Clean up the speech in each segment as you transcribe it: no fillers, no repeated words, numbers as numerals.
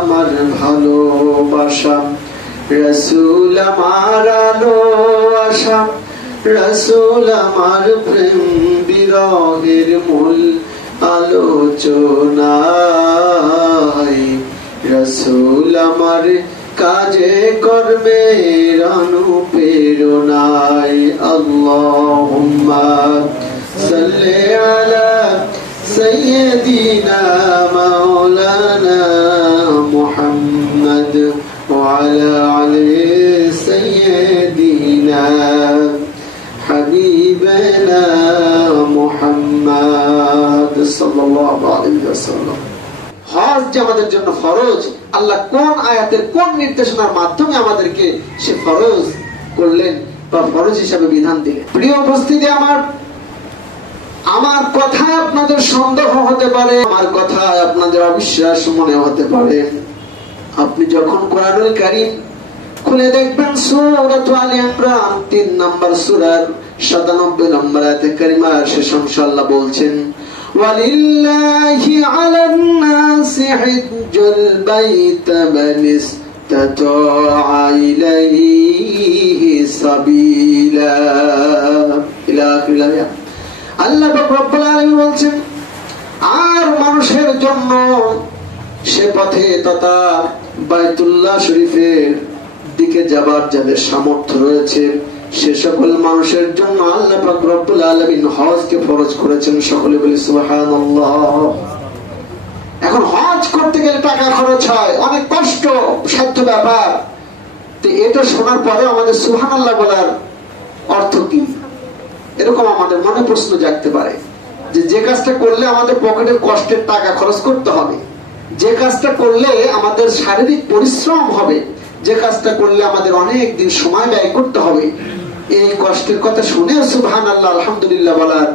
আমার ভালোবাসা, রাসূল আমার আলো আশা, রাসূল আমার প্রেম বিরহের মূল আলোচনায়, রাসূল আমার কাজে কর্মের অনুপ্রেরণায়। আল্লাহুম্মা সাল্লি আলা সাইয়্যিদিনা মাওলানা মুহাম্মদ ওয়া আলা আলি সাইয়্যিদিনা হাবিবানা মুহাম্মদ সাল্লাল্লাহু আলাইহি ওয়াসাল্লাম। হজ যে আমাদের জন্য ফরজ, আল্লাহ কোন আয়াতের কোন নির্দেশনার মাধ্যমে আমাদেরকে সে ফরজ করলেন বা ফরজ হিসাবে বিধান দিলেন? প্রিয় উপস্থিতি, আমার কথায় আপনাদের সন্দেহ হতে পারে, আমার কথায় আপনাদের অবিশ্বাস মনে হতে পারে। আপনি যখন কোরআনুল কারীম খুলে দেখবেন সূরাত আলে ইমরান 3 নম্বর সূরার 97 নম্বর আয়াতে কারিমার শেষ অংশে আল্লাহ বলছেন, ওয়ালিল্লাহি আলান নাসি হিজ্জুল বাইত মান ইসতাতাআ ইলাইহি সাবিলা ইলা আখির। আল্লাহ রাব্বুল আলামিন বলছেন, আর মানুষের জন্য সে পথে তথা বাইতুল্লাহ শরীফের দিকে যাবার যাদের সামর্থ্য রয়েছে সে সকল মানুষের জন্য আল্লাহ পাক রব্বুল আলামিন হজকে ফরজ করেছেন। সকলে বলি সুবহানাল্লাহ। এখন হজ করতে গেলে টাকা খরচ হয়, অনেক কষ্ট সাধ্য ব্যাপার। তো এটা শোনার পরে আমাদের সুবহানাল্লাহ বলার অর্থ কি? এরকম আমাদের মনে প্রশ্ন জাগতে পারে যে কাজটা করলে আমাদের পকেটের কষ্টের টাকা খরচ করতে হবে, যে কাজটা করলে আমাদের শারীরিক পরিশ্রম হবে, যে কাজটা করলে আমাদের অনেক দিন সময় ব্যয় করতে হবে, এই কষ্টের কথা শুনে সুবহানাল্লাহ আলহামদুলিল্লাহ বলার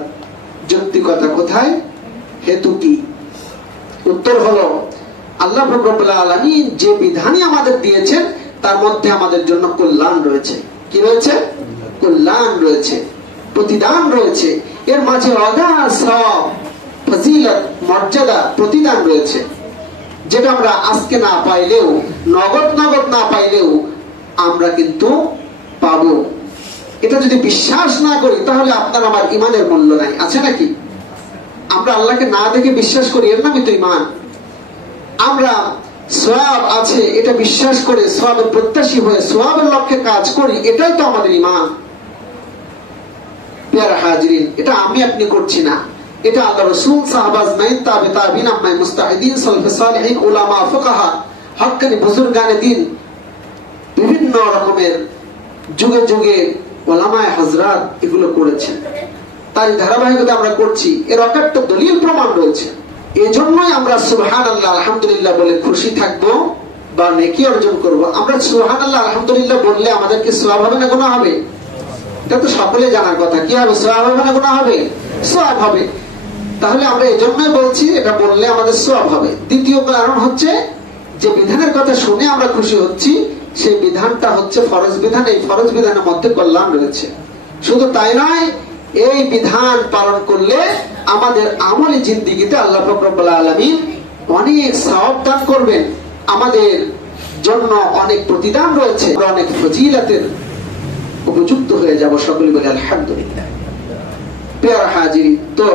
যৌক্তিকতা কোথায়? হেতু কি? উত্তর হলো, আল্লাহ রাব্বুল আলামিন যে বিধানই আমাদের দিয়েছেন তার মধ্যে আমাদের জন্য কল্যাণ রয়েছে। কি রয়েছে? কল্যাণ রয়েছে, প্রতিদান রয়েছে। এর মাঝে অগাধ সওয়াব, ফজিলত, মর্যাদা, প্রতিদান রয়েছে, যেটা আমরা আজকে না পাইলেও, নগদ না পাইলেও আমরা কিন্তু পাবো। এটা যদি বিশ্বাস না করি তাহলে আপনার আমার ইমানের মূল্য নাই, আছে নাকি? আমরা আল্লাহকে না দেখে বিশ্বাস করি, এর নামই তো ইমান। আমরা সওয়াব আছে এটা বিশ্বাস করে সওয়াবের প্রত্যাশী হয়ে সওয়াবের লক্ষ্যে কাজ করি, এটাই তো আমাদের ইমান। প্রিয় হাজিরিন, এটা আমি আপনি করছি না, এটা আল্লাহ রাসূল, সাহাবা, আজমাইন, তাবে তাবিঈন, আম্মায়ে মুস্তাহিদিন, সালফে সালেহিন, উলামা, ফুকাহা, হক্কানি বুজুর্গানে দ্বীন, বিভিন্ন রকমের যুগে যুগে উলামায়ে হযরত এগুলো করেছেন। তাই ধারাবাহিকতা আমরা করছি, এর অকাট্য দলিল প্রমাণ রয়েছে। এজন্যই আমরা সুবহানাল্লাহ আলহামদুলিল্লাহ বলে খুশি থাকবো বা নেকি অর্জন করব। আমরা সুবহানাল্লাহ আলহামদুলিল্লাহ বললে আমাদেরকে সওয়াব হবে না গুনাহ হবে? এটা তো সকলে জানার কথা। কি হবে? সওয়াব হবে না গুনাহ হবে? সওয়াব হবে। তাহলে আমরা এজন্যই বলছি এটা বললে আমাদের সওয়াব হবে। দ্বিতীয় কারণ হচ্ছে যে বিধানের কথা শুনে আমরা খুশি হচ্ছি, সেই বিধানটা হচ্ছে ফরজ বিধান। এই ফরজ বিধানের মধ্যে কল্যাণ রয়েছে। শুধু তাই নয়, এই বিধান পালন করলে আমাদের আমলি জিন্দেগিতে আল্লাহ পাক রব্বুল আলামিন অনেক সওয়াব দান করবেন, আমাদের জন্য অনেক প্রতিদান রয়েছে, অনেক ফজিলতের উপযুক্ত হয়ে যাব। সকলে বলে আলহামদুলিল্লাহ। প্রিয় হাজিরিন, তো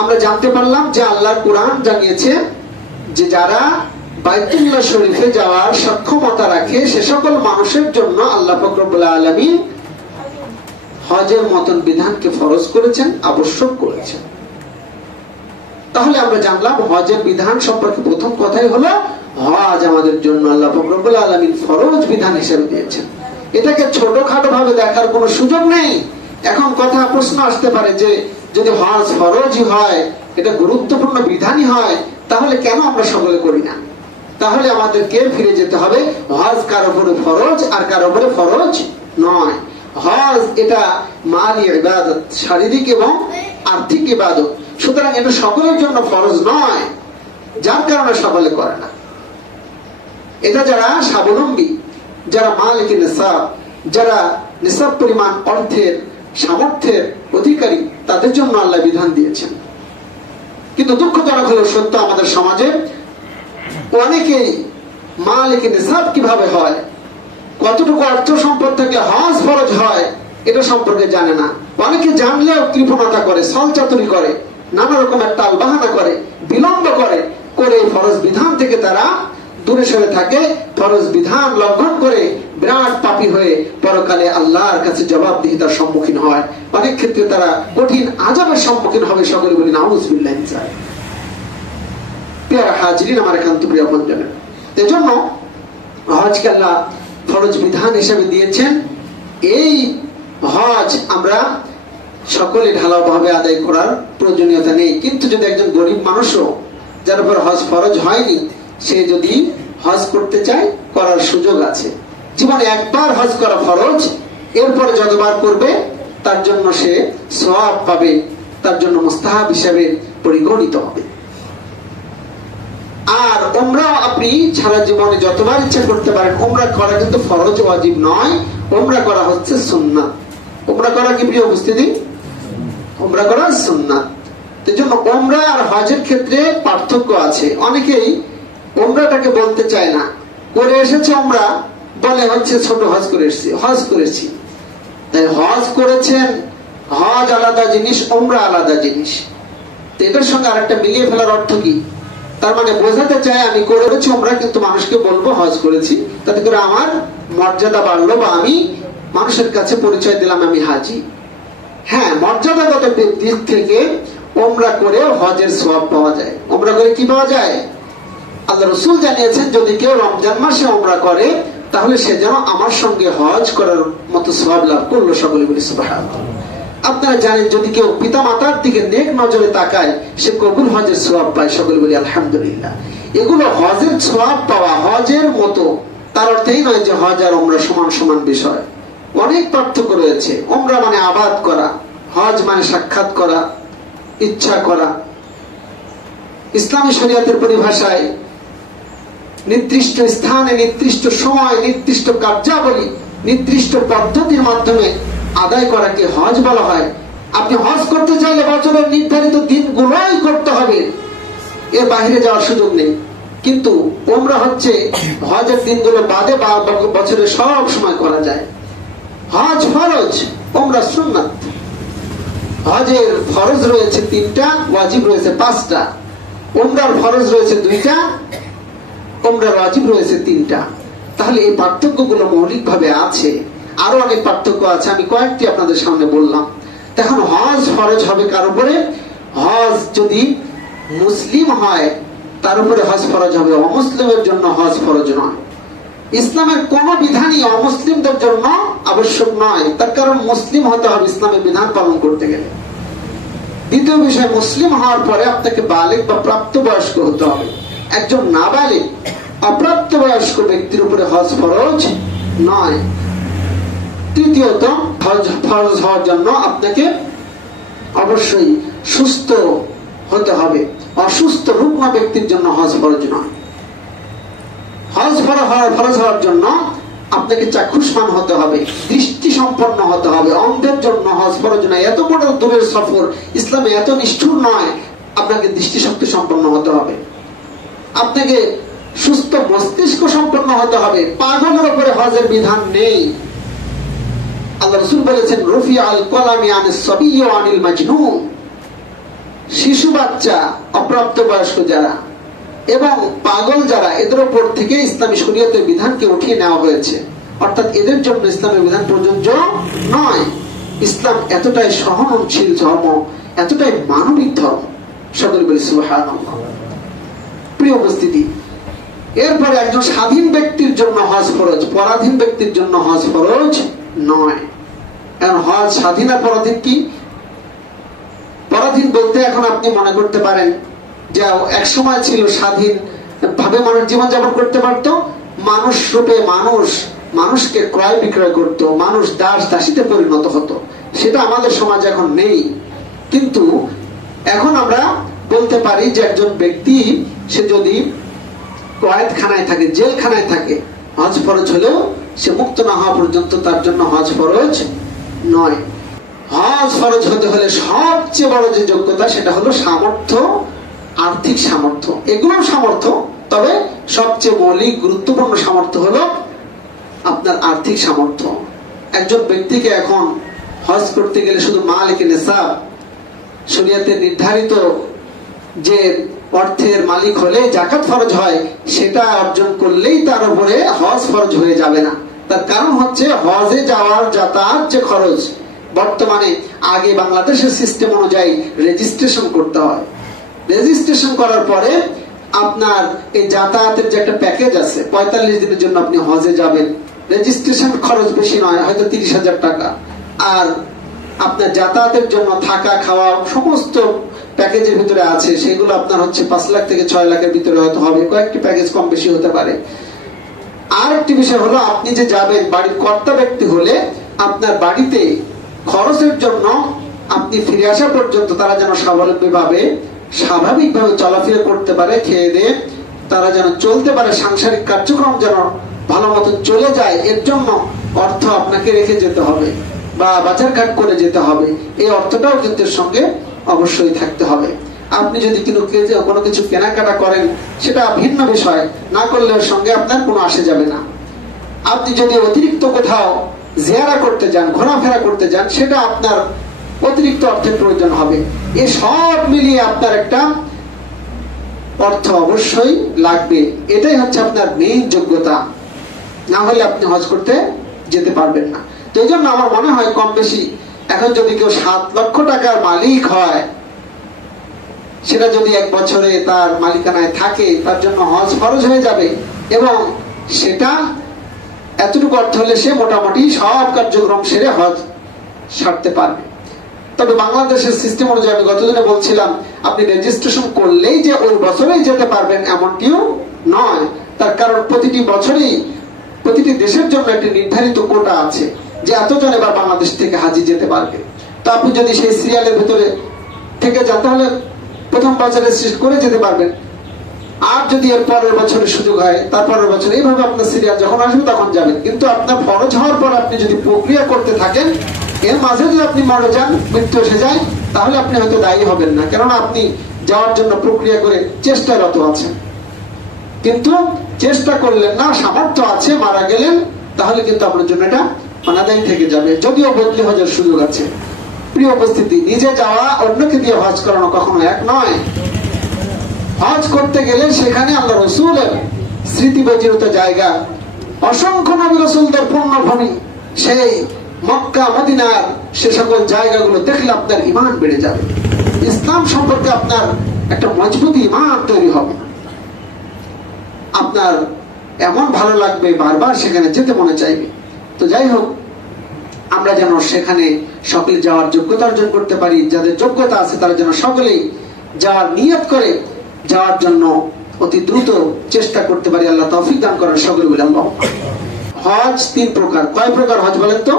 আমরা জানতে পারলাম যে আল্লাহর কোরআন জানিয়েছে যে যারা বাইতুল্লাহ শরীফে যাওয়ার সক্ষমতা রাখে সে সকল মানুষের জন্য আল্লাহ পাক রব্বুল আলামিন হজের মতন বিধানকে ফরজ করেছেন, আবশ্যক করেছেন। তাহলে আমরা জানলাম হজের বিধান সম্পর্কে প্রথম কথাই হলো হজ আমাদের জন্য আল্লাহ পাক রব্বুল আলামিন ফরজ বিধান হিসেবে দিয়েছেন। এটাকে ছোটখাটো ভাবে দেখার কোনো সুযোগ নেই। এখন কথা প্রশ্ন আসতে পারে যে যদি হজ ফরজই হয়, এটা গুরুত্বপূর্ণ বিধানই হয়, তাহলে কেন আমরা সকলে করি না? তাহলে আমাদেরকে ফিরে যেতে হবে, হজ কার উপরে ফরজ আর কার উপরে ফরজ নয়। হজ এটা মালি ইবাদত, শারীরিক এবং আর্থিক ইবাদত। সুতরাং এটা সকলের জন্য ফরজ নয়, যার কারণে সকলে করে না। এটা যারা স্বাবলম্বী, যারা মালিক নিসাব, যারা নিসাব পরিমাণ অর্থের সামর্থ্যের অধিকারী, তাদের জন্য আল্লাহ বিধান দিয়েছেন। কিন্তু দুঃখজনক হলো সত্য, আমাদের সমাজে অনেকেই মালিক নিসাব কিভাবে হয়, কতটুকু অর্থ সম্পদ থাকলে হজ ফরজ হয় এটা সম্পর্কে জানে না। অনেকে জানলেও কৃপণতা করে, ছলচাতুরি করে, নানা রকমের টালবাহানা করে, বিলম্ব করে ফরজ বিধান থেকে তারা দূরে সরে থাকে, ফরজ বিধান লঙ্ঘন করে বিরাট পাপী হয়ে পরকালে আল্লাহর কাছে জবাবদিহিতার সম্মুখীন হয়। অনেক ক্ষেত্রে তারা কঠিন আযাবের সম্মুখীন হবে। সকলে বলি নাউযুবিল্লাহ। প্রিয় হাজিরিন, আমার একান্ত প্রিয় বন্ধুগণ, এজন্য হজকে আল্লাহ ফরজ বিধান হিসেবে দিয়েছেন। এই হজ আমরা সকলে ঢালাওভাবে আদায় করার প্রয়োজনীয়তা নেই, কিন্তু যদি একজন গরিব মানুষও যার উপর হজ ফরজ হয়নি, সে যদি হজ করতে চায় করার সুযোগ আছে। জীবনে একবার হজ করা ফরজ, এরপরে যতবার করবে তার জন্য সে সওয়াব পাবে, তার জন্য মুস্তাহাব হিসেবে পরিগণিত হবে। আর উমরা আপনি সারা জীবনে যতবার ইচ্ছা করতে পারেন। উমরা করা কিন্তু ফরজ ওয়াজিব নয়, উমরা করা হচ্ছে সুন্নাত। উমরা করা কি প্রিয় উপস্থিতি? উমরা করা সুন্নাত। এজন্য উমরা আর হজের ক্ষেত্রে পার্থক্য আছে। অনেকেই উমরাটাকে বলতে চায় না, করে এসেছে উমরা বলে হচ্ছে ছোট হজ করে এসেছি, হজ করেছি। তাই হজ করেছেন, হজ আলাদা জিনিস, উমরা আলাদা জিনিস। এটার সঙ্গে আরেকটা মিলিয়ে ফেলার অর্থ কি? তার মানে বোঝাতে চায় আমি করেছি উমরা, কিন্তু মানুষকে বলবো হজ করেছি, তাতে করে আমার মর্যাদা বাড়লো, বা আমি মানুষের কাছে পরিচয় দিলাম আমি হাজি। হ্যাঁ, মর্যাদাগত দিক থেকে উমরা করে হজের সওয়াব পাওয়া যায়। উমরা করে কি পাওয়া যায়? আল্লাহ রাসূল জানিয়েছেন, যদি কেউ রমজান মাসে উমরা করে তাহলে সে যেন আমার সঙ্গে হজ করার মতো সওয়াব লাভ করলো। সকলে বলি সুবহানাল্লাহ। আপনারা জানেন, যদি কেউ পিতা মাতার দিকে নেক নজরে তাকায় সে কবুল হজের সওয়াব পায়। সকলে বলি আলহামদুলিল্লাহ। এগুলো হজের সওয়াব পাওয়া, হজের মতো, তার অর্থই নয় যে হজ আর উমরা সমান সমান বিষয়। অনেক পার্থক্য রয়েছে। উমরা মানে আবাদ করা, হজ মানে সাক্ষাৎ করা, ইচ্ছা করা। ইসলামী শরীয়তের পরিভাষায় নির্দিষ্ট স্থানে, নির্দিষ্ট সময়, নির্দিষ্ট কার্যাবলী, নির্দিষ্ট পদ্ধতির মাধ্যমে আদায় করাকে হজ বলা হয়। আপনি হজ করতে চাইলে বছরের নির্ধারিত দিনগুলোই করতে হবে, এর বাইরে যাওয়ার সুযোগ নেই। কিন্তু উমরা হচ্ছে হজের দিনগুলো বাদে বা বছরের সব সময় করা যায়। হজ ফরজ, উমরা সুন্নাত। হজের ফরজ রয়েছে 3টা, ওয়াজিব রয়েছে 5টা। উমরার ফরজ রয়েছে 2টা, উমরার ওয়াজিব রয়েছে 3টা। তাহলে এই পার্থক্যগুলো মৌলিকভাবে আছে। আরো অনেক পার্থক্য আছে, আমি কয়েকটি আপনাদের সামনে বললাম। এখন হজ ফরজ হবে কার উপরে? হজ যদি মুসলিম হয় তার উপরে হজ ফরজ হবে, অমুসলিমের জন্য হজ ফরজ নয়। ইসলামের কোন বিধানই অমুসলিমদের জন্য আবশ্যক নয়, তার কারণ মুসলিম হতে হবে ইসলামের বিধান পালন করতে গেলে। দ্বিতীয় বিষয়, মুসলিম হওয়ার পরে আপনাকে বালিগ বা প্রাপ্তবয়স্ক হতে হবে। একজন নাবালিগ অপ্রাপ্তবয়স্ক ব্যক্তির উপরে হজ ফরজ নয়। তৃতীয়ত, হজ ফরজ হওয়ার জন্য আপনাকে অবশ্যই সুস্থ হতে হবে। অসুস্থ রুগ্ন ব্যক্তির জন্য হজ ফরজ নয়। হজ ফরজ হওয়ার জন্য আপনাকে চাক্ষুষ্মান হতে হবে, দৃষ্টি সম্পন্ন হতে হবে। অন্ধের জন্য হজ ফরজ নয়। এত বড় দূরের সফর ইসলামে এত নিষ্ঠুর নয়, আপনাকে দৃষ্টিশক্তি সম্পন্ন হতে হবে। আপনাকে সুস্থ মস্তিষ্ক সম্পন্ন হতে হবে। পাগলের উপরে হজের বিধান নেই। আল্লাহ রাসূল বলেছেন, রুফিআল কলামি আনিস সাবিয়্যি ওয়া আনিল মাজনুন। শিশু বাচ্চা, অপ্রাপ্তবয়স্ক যারা এবং পাগল যারা, এদের উপর থেকে ইসলামী শরীয়তের বিধানকে উঠিয়ে নেওয়া হয়েছে। অর্থাৎ এদের জন্য ইসলামের বিধান প্রযোজ্য নয়। ইসলাম এতটাই সহনশীল ধর্ম, এতটাই মানবিক ধর্ম। সকলে বলি সুবহানাল্লাহ। প্রিয় উপস্থিতি, এরপরে একজন স্বাধীন ব্যক্তির জন্য হজ ফরজ, পরাধীন ব্যক্তির জন্য হজ ফরজ নয়। এখন হজ স্বাধীন আর পরাধীন কি? পরাধীন বলতে এখন আপনি মনে করতে পারেন যে এক সময় ছিল স্বাধীন ভাবে মানুষ জীবনযাপন করতে পারত, মানুষ রূপে মানুষকে ক্রয় বিক্রয় করত, মানুষ দাস দাসীতে পরিণত হতো। সেটা আমাদের সমাজ এখন নেই। কিন্তু এখন আমরা বলতে পারি যে একজন ব্যক্তি সে যদি কয়েদখানায় থাকে, জেলখানায় থাকে, হজ ফরজ হলেও সে মুক্ত না হওয়া পর্যন্ত তার জন্য হজ ফরজ নয়। হজ ফরজ হতে হলে সবচেয়ে বড় যে যোগ্যতা সেটা হলো সামর্থ্য, আর্থিক সামর্থ্য। এগুলো সামর্থ্য, তবে সবচেয়ে মৌলিক গুরুত্বপূর্ণ সামর্থ্য হলো আপনার আর্থিক সামর্থ্য। একজন ব্যক্তিকে এখন হজ করতে গেলে শুধু মালিকে নিসাব, শরীয়তে নির্ধারিত যে অর্থের মালিক হলে যাকাত ফরজ হয়, সেটা অর্জন করলেই তার উপরে হজ ফরজ হয়ে যাবে না। তার কারণ হচ্ছে হজে যাওয়ার যাতায়াত যে খরচ, বর্তমানে আগে বাংলাদেশের সিস্টেম অনুযায়ী রেজিস্ট্রেশন করতে হয়। রেজিস্ট্রেশন করার পরে আপনার এই যাতায়াতের যে একটা প্যাকেজ আছে, 45 দিনের জন্য আপনি হজে যাবেন, রেজিস্ট্রেশন খরচ বেশি নয়, হয়তো 30,000 টাকা। আর আপনার যাতায়াতের জন্য থাকা খাওয়া সমস্ত প্যাকেজের ভিতরে আছে, সেগুলো আপনার হচ্ছে 5 লাখ থেকে 6 লাখের ভিতরে হয়তো হবে, কয়েকটি প্যাকেজ কম বেশি হতে পারে। আর একটি বিষয় হলো, আপনি যে যাবেন বাড়ির কর্তা ব্যক্তি হলে আপনার বাড়িতে খরচের জন্য আপনি ফিরে আসা পর্যন্ত তারা যেন স্বাভাবিকভাবে চলাফেরা করতে পারে, খেয়ে দিয়ে তারা যেন চলতে পারে, সাংসারিক কার্যক্রম যেন ভালো মতো চলে যায়, এর জন্য অর্থ আপনাকে রেখে যেতে হবে বা বাজারঘাট করে যেতে হবে। এই অর্থটাও কিন্তু এর সঙ্গে অবশ্যই থাকতে হবে। আপনি যদি কোনো কিছু কেনাকাটা করেন সেটা ভিন্ন বিষয়, না করলে ওর সঙ্গে আপনার কোনো আসে যাবে না। আপনি যদি অতিরিক্ত কোথাও জিয়ারা করতে যান, ঘোরাফেরা করতে যান, সেটা আপনার অতিরিক্ত অর্থের প্রয়োজন হবে। এই সব মিলিয়ে আপনার একটা অর্থ অবশ্যই লাগবে। এটাই হচ্ছে আপনার মেইন যোগ্যতা, না হলে আপনি হজ করতে যেতে পারবেন না। তো এই জন্য আমার মনে হয় কম বেশি এখন যদি কেউ 7 লক্ষ টাকার মালিক হয়, সেটা যদি 1 বছরে তার মালিকানায় থাকে, তার জন্য হজ ফরজ হয়ে যাবে এবং সেটা এতটুকু অর্থ হলে সে মোটামুটি সব কার্যক্রম সেরে হজ সারতে পারবে। তবে বাংলাদেশের সিস্টেম অনুযায়ী আমি গতদিনে বলছিলাম, আপনি রেজিস্ট্রেশন করলেই যে ওই বছরেই যেতে পারবেন এমনটিও নয়। তার কারণ প্রতিটি বছরেই প্রতিটি দেশের জন্য একটি নির্ধারিত কোটা আছে যে এতজন এবার বাংলাদেশ থেকে হাজি যেতে পারবে। তো আপনি যদি সেই সিরিয়ালের ভিতরে থেকে যান, তাহলে প্রথম বছরে রেজিস্ট্রেশন করে যেতে পারবেন। আর যদি এর পরের বছরের সুযোগ হয়, তারপরের বছর, এইভাবে আপনার সিরিয়াল যখন আসবে তখন যাবেন। কিন্তু আপনার ফরজ হওয়ার পর আপনি যদি প্রক্রিয়া করতে থাকেন, এর মাঝে যদি আপনি মারা যান, মৃত্যু এসে যায়, তাহলে আপনি হয়তো দায়ী হবেন না, কেননা আপনি যাওয়ার জন্য প্রক্রিয়া করে চেষ্টারত আছেন। কিন্তু চেষ্টা করলেন না, সামর্থ্য আছে, মারা গেলেন, তাহলে কিন্তু আপনার জন্য এটা অনাদায়ী থেকে যাবে, যদিও বদলি হজের সুযোগ আছে। প্রিয় উপস্থিতি, নিজে যাওয়া অন্যকে দিয়ে হজ করানো কখনো এক নয়। হজ করতে গেলে সেখানে আল্লাহ রাসূলের স্মৃতি বিজড়িত জায়গা, অসংখ্য নবী রাসূলদের পুণ্যভূমি, সেই মক্কা মদিনার সে সকল জায়গাগুলো দেখলে আপনার ঈমান বেড়ে যাবে, ইসলাম সম্পর্কে আপনার একটা মজবুত ঈমান তৈরি হবে, আপনার এমন ভালো লাগবে, বারবার সেখানে যেতে মনে চাইবে। তো যাই হোক, আমরা যেন সেখানে সকলে যাওয়ার যোগ্যতা অর্জন করতে পারি। যাদের যোগ্যতা আছে তারা যেন সকলেই যাওয়ার নিয়ত করে যাওয়ার জন্য অতি দ্রুত চেষ্টা করতে পারি। আল্লাহ তৌফিক দান করেন সকলে বলে আল্লাহ। হজ 3 প্রকার। কয় প্রকার হজ বলেন তো?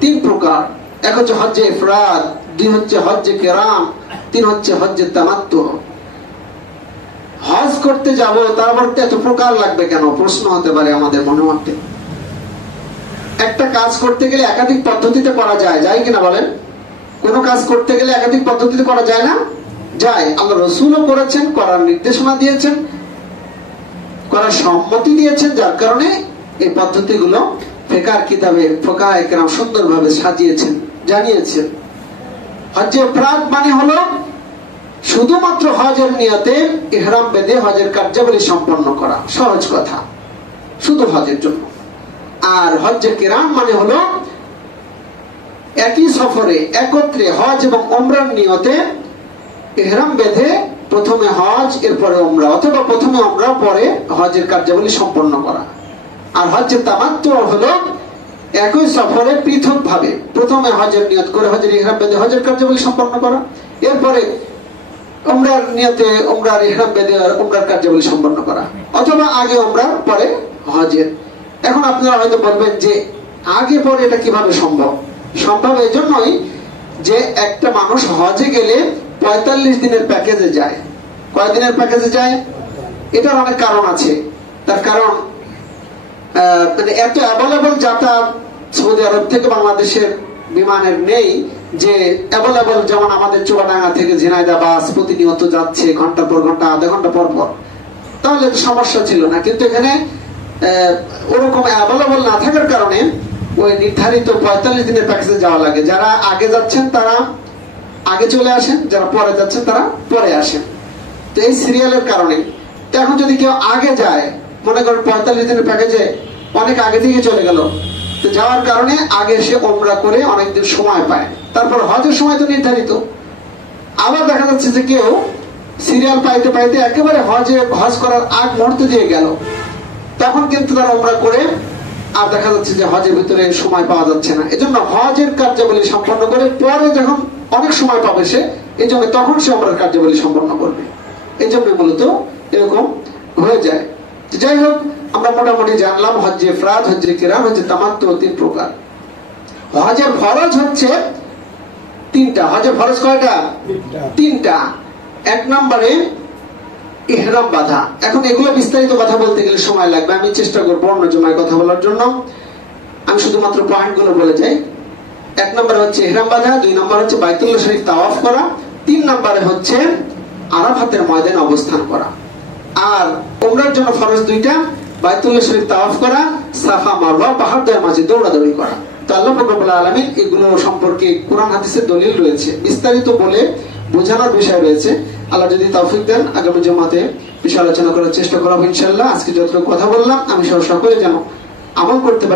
3 প্রকার। এক হচ্ছে হজ্জে ইফরাদ, 2 হচ্ছে হজ্জে কিরান, 3 হচ্ছে হজ্জে তামাত্তু। হজ করতে যাব, তারপর এত প্রকার লাগবে কেন প্রশ্ন হতে পারে আমাদের মনের মধ্যে। একটা কাজ করতে গেলে একাধিক পদ্ধতিতে করা যায়, যায় কিনা বলেন? কোন কাজ করতে গেলে একাধিক পদ্ধতিতে করা যায় না? যায়। আল্লাহ রাসূলও করেছেন, করার নির্দেশনা দিয়েছেন, করার সম্মতি দিয়েছেন, যার কারণে এই পদ্ধতিগুলো ফিকহ কিতাবে ফুকাহায়ে কেরাম সুন্দরভাবে সাজিয়েছেন, জানিয়েছেন। হজ্জে ইফরাদ মানে হলো শুধুমাত্র হজের নিয়তে ইহরাম বেঁধে হজের কার্যাবলী সম্পন্ন করা, সহজ কথা, শুধু হজের জন্য। আর হজ্জে কিরান মানে হলো একই সফরে একত্রে হজ এবং উমরার নিয়তে ইহরাম বেঁধে প্রথমে হজ এরপরে উমরা, অথবা প্রথমে উমরা পরে হজের কার্যাবলী সম্পন্ন করা। আর হজ্জে তামাত্তু হলো একই সফরে পৃথক ভাবে প্রথমে হজের নিয়ত করে হজের ইহরাম বেঁধে হজের কার্যাবলী সম্পন্ন করা, এরপরে উমরার নিয়তে উমরার ইহরাম বেঁধে উমরার কার্যাবলী সম্পন্ন করা, অথবা আগে উমরা পরে হজের। এখন আপনারা হয়তো বলবেন যে আগে পরে এটা কিভাবে সম্ভব? সম্ভব এই জন্যই যে একটা মানুষ হজে গেলে 45 দিনের প্যাকেজে যায়। কয় দিনের প্যাকেজে যায়? এটার অনেক কারণ আছে। তার কারণ মানে এত অ্যাভেলেবল যাতায়াত সৌদি আরব থেকে বাংলাদেশের বিমানের নেই, যে অ্যাভেলেবল যেমন আমাদের চুয়াডাঙ্গা থেকে ঝিনাইদহ বাস প্রতিনিয়ত যাচ্ছে, ঘন্টার পর ঘন্টা, আধা ঘন্টা পর পর। তাহলে তো সমস্যা ছিল না। কিন্তু এখানে ওরকম অ্যাভেলেবল না থাকার কারণে ওই নির্ধারিত 45 দিনের প্যাকেজে যাওয়া লাগে। যারা আগে যাচ্ছেন তারা আগে চলে আসেন, যারা পরে যাচ্ছেন তারা পরে আসেন। তো এই সিরিয়ালের কারণে তো এখন যদি কেউ আগে যায়, মনে করেন 45 দিনের প্যাকেজে অনেক আগে থেকে চলে গেল, তো যাওয়ার কারণে আগে এসে ওমরা করে অনেকদিন সময় পায়। তারপর হজের সময় তো নির্ধারিত। আবার দেখা যাচ্ছে যে কেউ সিরিয়াল পাইতে পাইতে একেবারে হজ করার আগ মুহূর্তে দিয়ে গেল, তখন কিন্তু তারা ওমরা করে আর দেখা যাচ্ছে যে হজের ভিতরে সময় পাওয়া যাচ্ছে না। এজন্য হজের কার্যাবলী সম্পন্ন করে পরে যখন অনেক সময় পাবে সে, এই জন্য তখন সে ওমরার কার্যাবলী সম্পন্ন করবে। এই জন্য মূলত এরকম হয়ে যায়। যাই হোক, আমরা মোটামুটি জানলাম হজ্জে ইফরাদ, হজ্জে কিরান, হজ্জে তামাত্তু 3 প্রকার। হজের ফরজ হচ্ছে 3টা। হজের ফরজ কয়টা? 3টা। 1 নম্বরে ইহরাম বাঁধা। এখন এগুলো বিস্তারিত কথা বলতে গেলে সময় লাগবে, আমি চেষ্টা করব অন্য জমায় কথা বলার জন্য। আমি শুধুমাত্র পয়েন্টগুলো বলে যাই। 1 নম্বরে হচ্ছে ইহরাম বাঁধা, 2 নম্বর হচ্ছে বাইতুল্লাহ শরীফ তাওয়াফ করা, 3 নম্বরে হচ্ছে আরাফাতের ময়দানে অবস্থান করা। আর উমরার জন্য ফরজ 2টা, বাইতুল্লাহ শরীফ তাওয়াফ করা, সাফা মারওয়া পাহাড়দের মাঝে দৌড়াদৌড়ি করা। তো আল্লাহ রাব্বুল আলামিন এগুলো সম্পর্কে কোরআন হাদিসের দলিল রয়েছে, বিস্তারিত বলে বোঝানোর বিষয় রয়েছে। আল্লাহ যদি তৌফিক দেন আগামী জুমাতে বিষয় আলোচনা করার চেষ্টা করব ইনশাআল্লাহ। আজকে যতটুকু কথা বললাম আমি সকলে যেন আমল করতে পারি।